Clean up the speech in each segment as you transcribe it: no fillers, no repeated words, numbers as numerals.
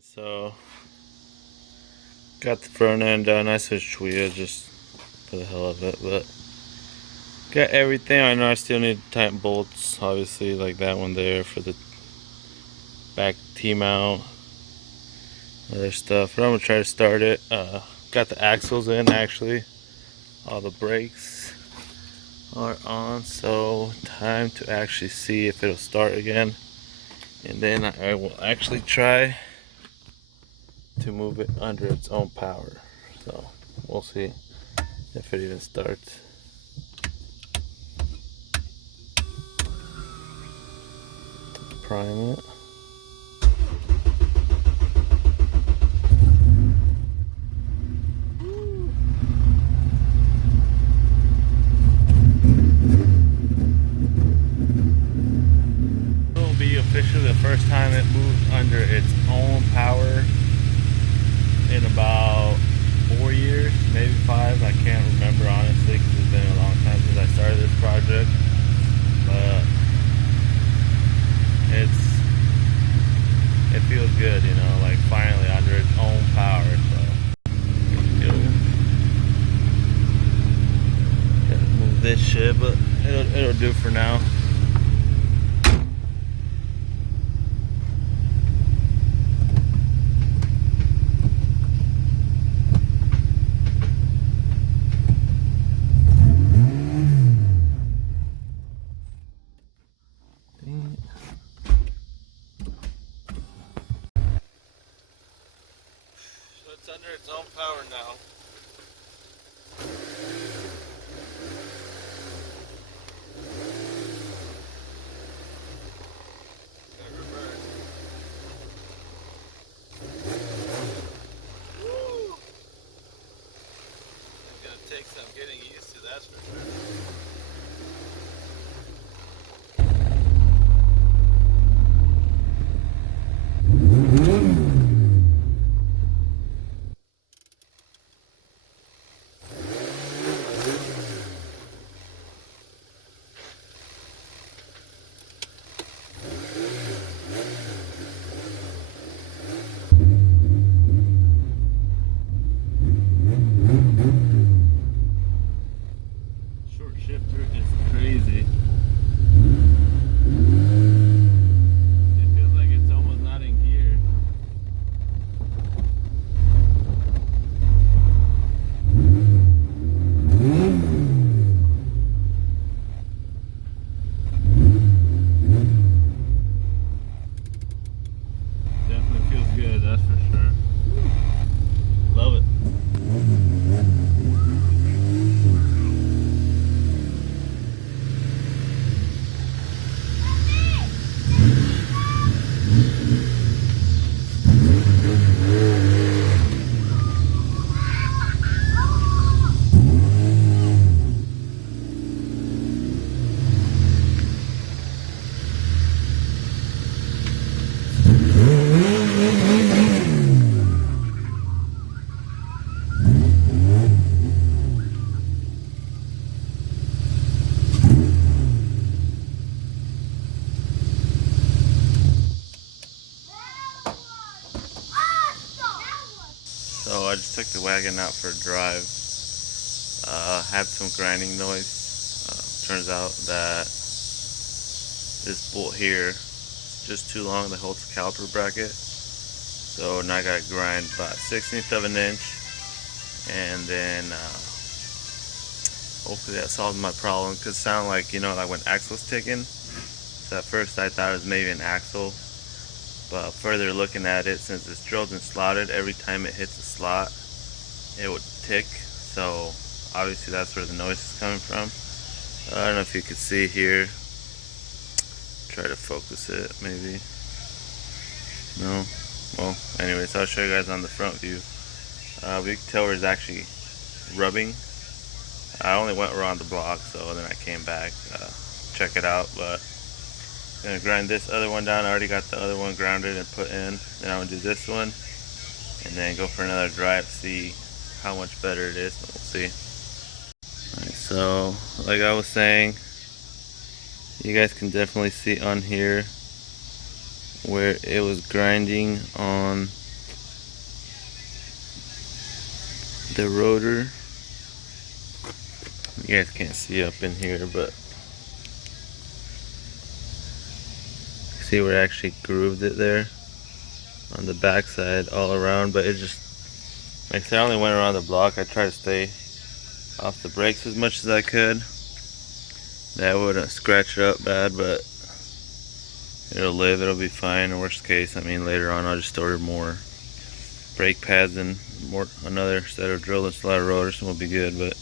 So got the front end done. I switched wheel just for the hell of it, but got everything. I know I still need to tighten bolts, obviously, like that one there for the back T-mount, other stuff. But I'm gonna try to start it. Got the axles in actually. All the brakes are on, so time to actually see if it'll start again. And then I will actually try to move it under its own power. So we'll see if it even starts. Prime it. It will be officially the first time it moved under its own power in about 4 years, maybe 5. I can't remember honestly because it's been a long time since I started this project. But it feels good, you know, like finally under its own power. So gotta move this shit, but it'll do for now. So it's under its own power now. Woo! It's gonna take some getting used to, that's for sure. Shifter is crazy. It feels like it's almost not in gear. Definitely feels good, that's for sure. Love it. So I just took the wagon out for a drive. Had some grinding noise. Turns out that this bolt here is just too long that holds the caliper bracket. So now I gotta grind about 1/16 of an inch, and then hopefully that solves my problem. Cause it sounded like, you know, like when axle's ticking. So at first I thought it was maybe an axle. But further looking at it, since it's drilled and slotted, every time it hits a slot, it would tick. So obviously that's where the noise is coming from. I don't know if you could see here. Try to focus it, maybe. No? Well, anyways, I'll show you guys on the front view. We can tell where it's actually rubbing. I only went around the block, so then I came back, check it out, but I'm gonna grind this other one down. I already got the other one grounded and put in. Then I'm gonna do this one and then go for another drive, see how much better it is. We'll see. Alright, so like I was saying, you guys can definitely see on here where it was grinding on the rotor. You guys can't see up in here, but see where I actually grooved it there on the backside all around. But it just, like I said, I only went around the block. I tried to stay off the brakes as much as I could. That wouldn't scratch it up bad, but it'll live, it'll be fine. In worst case, I mean, later on I'll just order more brake pads and another set of drill and slide rotors, and we'll be good. But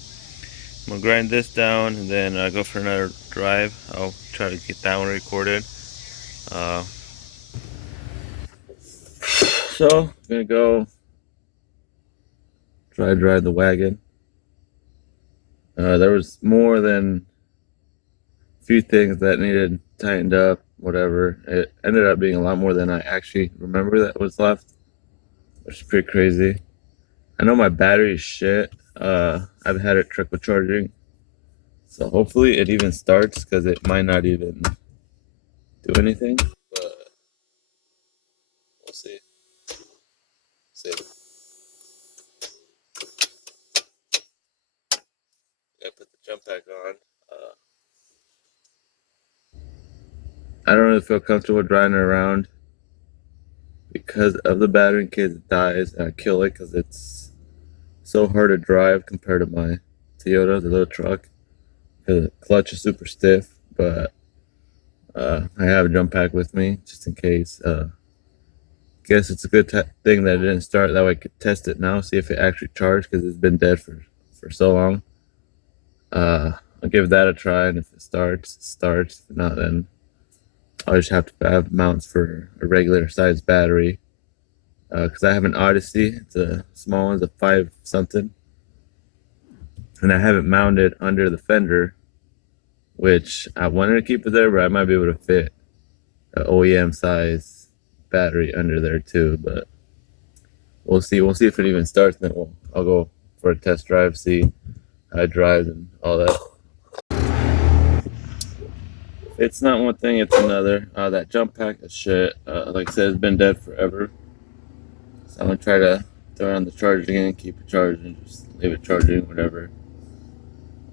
I'm gonna grind this down and then go for another drive. I'll try to get that one recorded. So I'm gonna go try to drive the wagon. There was more than a few things that needed tightened up, whatever. It ended up being a lot more than I actually remember that was left, which is pretty crazy. I know my battery is shit. I've had it trickle charging, so hopefully it even starts, because it might not even do anything, but we'll see. Yeah, put the jump pack on. I don't really feel comfortable driving around because of the battery in case it dies and I kill it, because it's so hard to drive compared to my Toyota, the little truck, because the clutch is super stiff. But I have a jump pack with me just in case. Guess it's a good thing that it didn't start. That way I could test it now, see if it actually charged, because it's been dead for so long. I'll give that a try, and if it starts, it starts. If not, then I'll just have to have mounts for a regular size battery. Because I have an Odyssey. It's a small one, it's a 5 something. And I have it mounted under the fender, which I wanted to keep it there, but I might be able to fit an OEM size battery under there too. But we'll see. We'll see if it even starts. Then I'll go for a test drive, see how it drives and all that. It's not one thing, it's another. That jump pack is shit. Like I said, it's been dead forever. So I'm gonna try to throw it on the charger again, keep it charging, just leave it charging, whatever.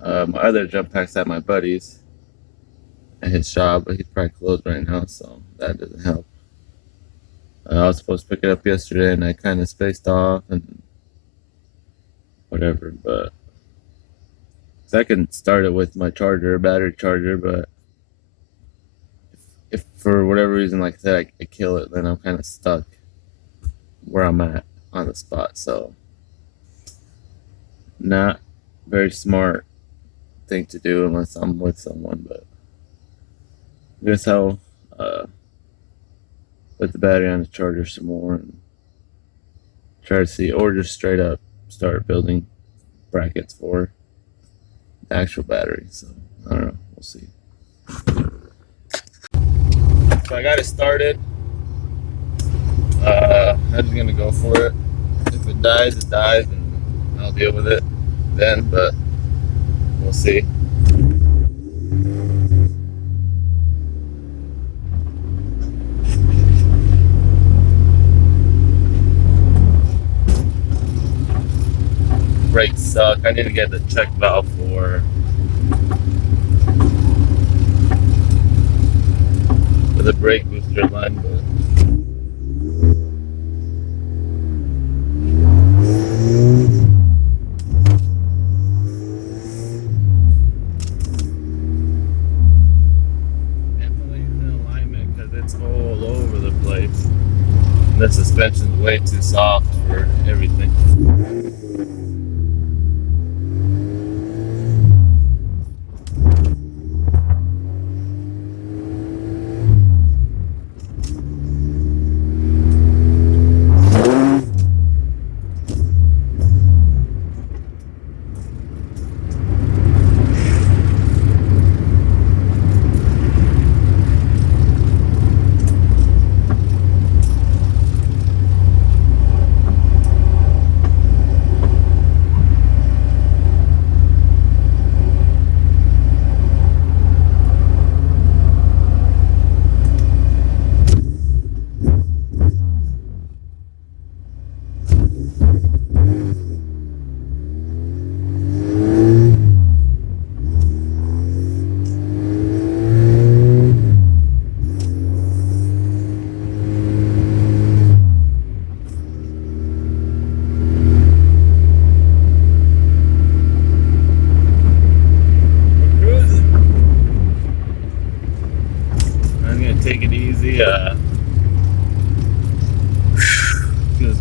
My other jump pack's at my buddy's at his shop, but he's probably closed right now, so that doesn't help. I was supposed to pick it up yesterday, and I kind of spaced off and whatever. But so I can start it with my charger, battery charger, but if for whatever reason, like I said, I kill it, then I'm kind of stuck where I'm at on the spot. So not very smart thing to do unless I'm with someone. But I guess I'll put the battery on the charger some more and try to see, or just straight up start building brackets for the actual battery. So I don't know, we'll see. So I got it started. I'm just gonna go for it. If it dies, it dies, and I'll deal with it then, but we'll see. Brakes suck. I need to get the check valve for the brake booster line, but definitely in alignment, because it's all over the place. And the suspension's way too soft for everything.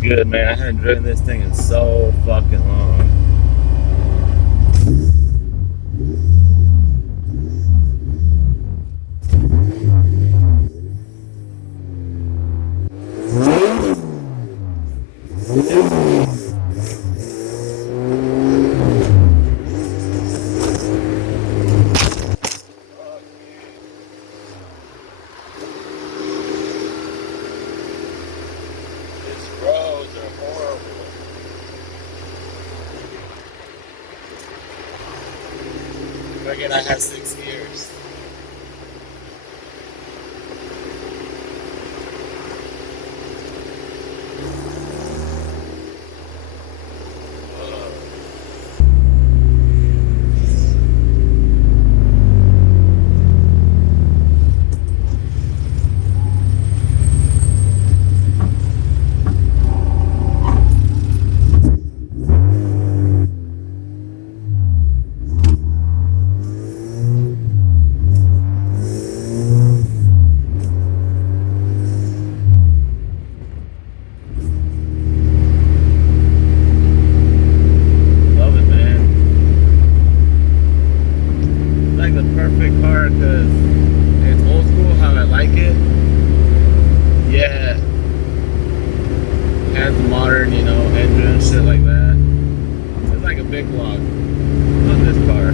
good, man. I haven't driven this thing in so fucking long. These roads are horrible. Again, I have 6 years. Love it, man. It's like the perfect car because it's old school how I like it. Yeah, has modern, engine and shit like that. It's like a big block on this car.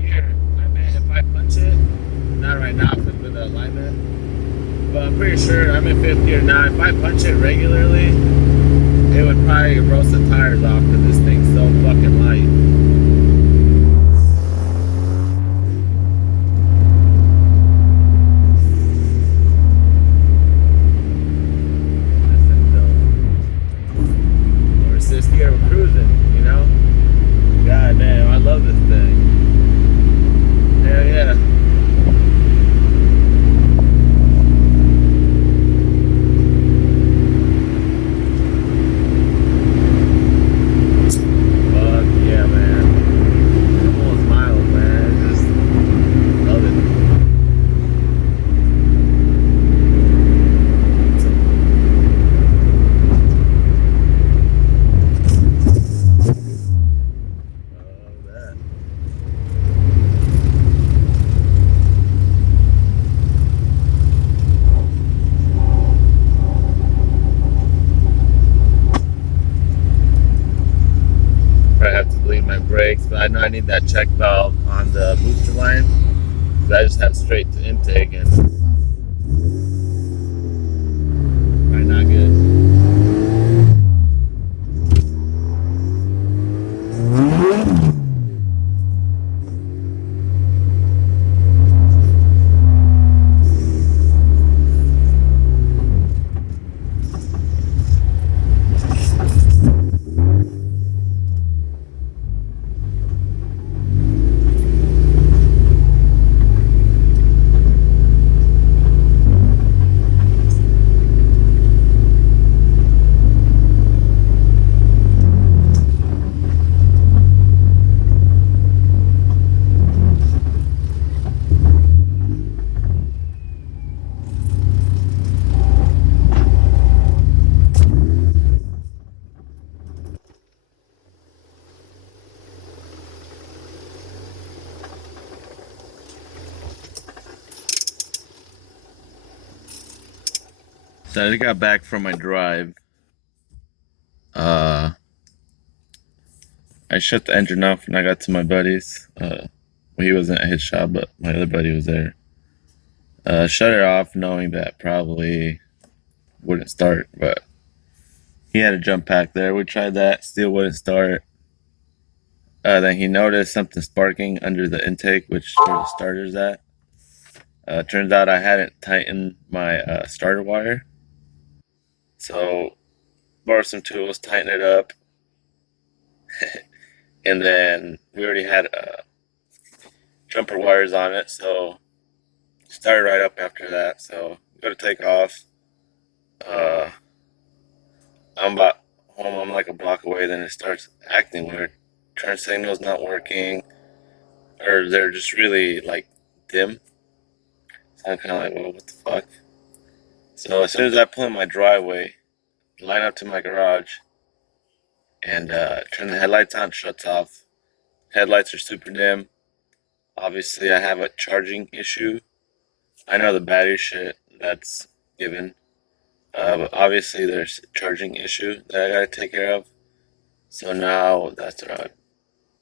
Here, I mean, if I punch it, not right now because with the alignment, but I'm pretty sure I'm in fifth gear now. If I punch it regularly, it would probably roast the tires off because this thing's so fucking light. This thing's dope. Or it's this gear we're cruising. God damn, I love this thing. Hell yeah. Fuck yeah, man. Almost miles, man. Just love it. Love that. I have to bleed my brakes, but I know I need that check valve on the booster line. I just have straight to intake and probably not good. So I just got back from my drive. Uh, I shut the engine off and I got to my buddy's. Well, he wasn't at his shop, but my other buddy was there. Shut it off knowing that probably wouldn't start, but he had a jump pack there. We tried that, still wouldn't start. Then he noticed something sparking under the intake, which where the starter's at. Turns out I hadn't tightened my starter wire. So borrowed some tools, tighten it up, and then we already had jumper wires on it, so started right up after that. So go to take off. Uh, I'm about home. I'm like a block away. Then it starts acting weird. Turn signal's not working, or they're just really like dim. So I'm kind of like, well, what the fuck? So as soon as I pull in my driveway, line up to my garage, and turn the headlights on, shuts off. Headlights are super dim. Obviously, I have a charging issue. I know the battery shit, that's given. But obviously, there's a charging issue that I gotta take care of. So now that's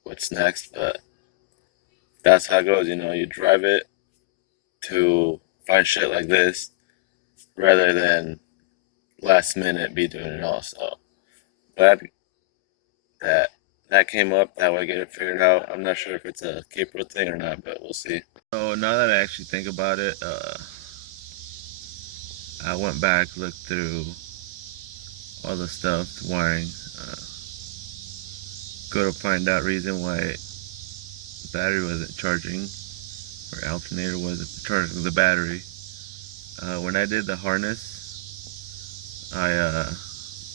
what's next. But that's how it goes, you know. You drive it to find shit like this rather than last minute be doing it all. So glad that that came up. That way, I get it figured out. I'm not sure if it's a April thing or not, but we'll see. So now that I actually think about it, I went back, looked through all the stuff, the wiring, go to find out reason why the battery wasn't charging, or alternator wasn't charging the battery. When I did the harness, I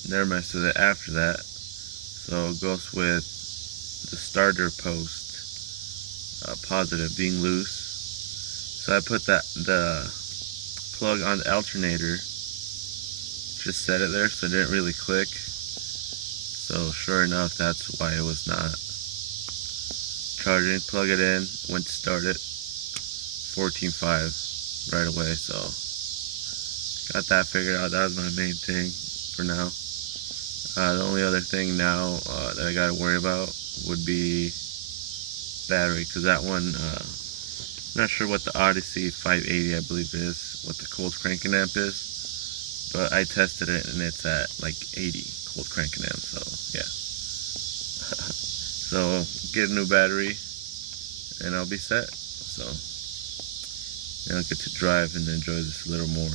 never messed with it after that. So it goes with the starter post, positive being loose. So I put the plug on the alternator, just set it there so it didn't really click. So sure enough, that's why it was not charging. Plug it in, went to start it, 14.5 right away. So got that figured out. That was my main thing for now. The only other thing now that I gotta worry about would be battery, because that one, I'm not sure what the Odyssey 580 I believe is, what the cold cranking amp is, but I tested it and it's at like 80 cold cranking amp, so yeah. So get a new battery and I'll be set. So now I get to drive and enjoy this a little more.